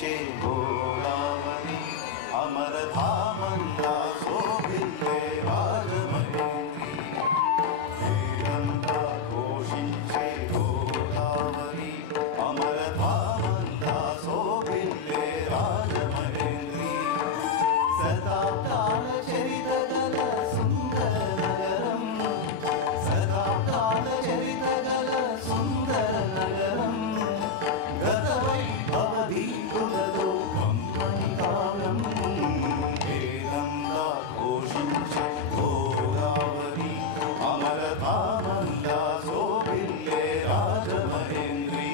ఘోషించే గోదావరి అమరధామల్లా శోభిల్లే రాజమహేంద్రి వేదంతా ఘోషించే గోదావరి అమరధామల్లా శోభిల్లే రాజమహేంద్రి శతాబ్దాల చరిత గల సుందర నగరం శతాబ్దాల చరిత గల సుందర నగరం గత వైభవ దీపులతో కమ్మని కాలం వేదంగా ఘోషించే గోదావరి అమరధామల్లా శోభిల్లే రాజమహేంద్రి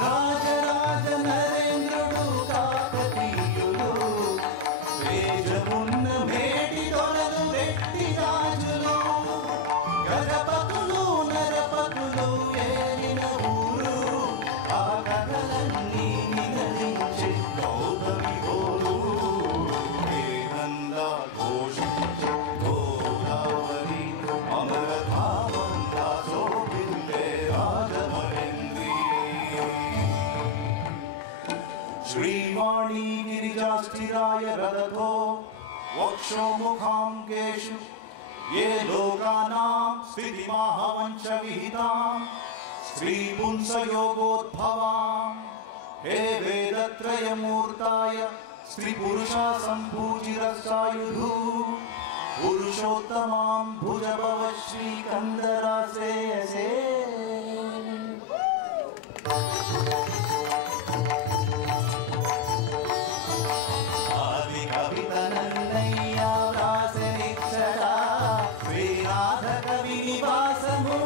రాజరాజ నరేంద్రుడు కాకతీయులు తేజమున్న మేటి దొరలు వెట్టి రాజులు గజపతులు నరపతులు ఏలిన ఊరు ఆ కథలన్నీ నినదించే గౌతమి హోరు వేదంగా ఘోషించే గోదావరి అమరధామల్లా శోభిల్లే రాజమహేంద్రి श्रीवाणी गिरिजास्थिराय रदतो वक्षोमुखांकेषु ये लोकानां स्थितिमाहवञ्च विहितां स्त्रीपुंसयोगोद्भवां हे वेदत्रयमूर्ताय स्त्रीपुरुषा सम्पूजिरसायुधु पुरुषोत्तमां भुजभव श्रीकन्दरासेयसे कविता नन्नय्या व्यासनिक्षरा श्रीनाथ कवि निवासमो